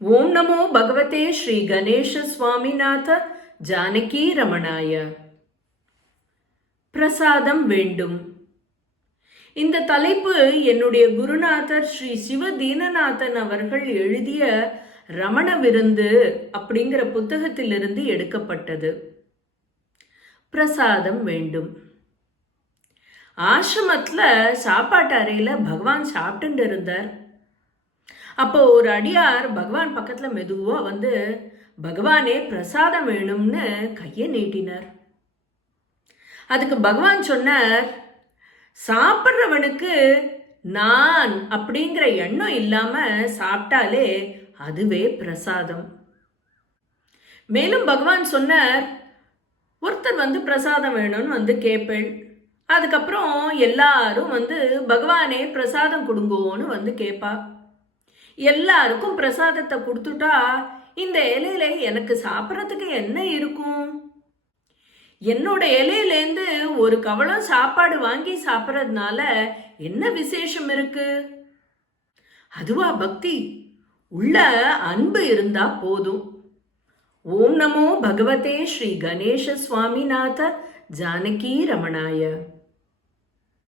ஓம் நமோ பகவதே ஸ்ரீ கணேச சுவாமிநாத ஜானகி ரமணாய. பிரசாதம் வேண்டும். இந்த தலைப்பு என்னுடைய குருநாதர் ஸ்ரீ சிவ தீனநாதன் அவர்கள் எழுதிய ரமண விருந்து அப்படிங்கிற புத்தகத்திலிருந்து எடுக்கப்பட்டது. பிரசாதம் வேண்டும். ஆசிரமத்துல சாப்பாட்டு அறையில பகவான் சாப்பிட்டு இருந்தார். அப்போ ஒரு அடியார் பகவான் பக்கத்துல மெதுவா வந்து, பகவானே பிரசாதம் வேணும்னு கையை நீட்டினார். அதுக்கு பகவான் சொன்னார், சாப்பிட்றவனுக்கு நான் அப்படிங்கிற எண்ணம் இல்லாம சாப்பிட்டாலே அதுவே பிரசாதம். மேலும் பகவான் சொன்னார், ஒருத்தர் வந்து பிரசாதம் வேணும்னு வந்து கேட்பேள். அதுக்கப்புறம் எல்லாரும் வந்து பகவானே பிரசாதம் கொடுங்கோன்னு வந்து கேட்பா. எல்லாருக்கும் பிரசாதத்தை கொடுத்துட்டா இந்த இலையில எனக்கு சாப்பிட்றதுக்கு என்ன இருக்கும்? என்னோட இலையிலேருந்து ஒரு கவளம் சாப்பாடு வாங்கி சாப்பிட்றதுனால என்ன விசேஷம் இருக்கு? அதுவா பக்தி? உள்ள அன்பு இருந்தா போதும். ஓம் நமோ பகவதே ஸ்ரீ கணேச சுவாமிநாத ஜானகி ரமணாய.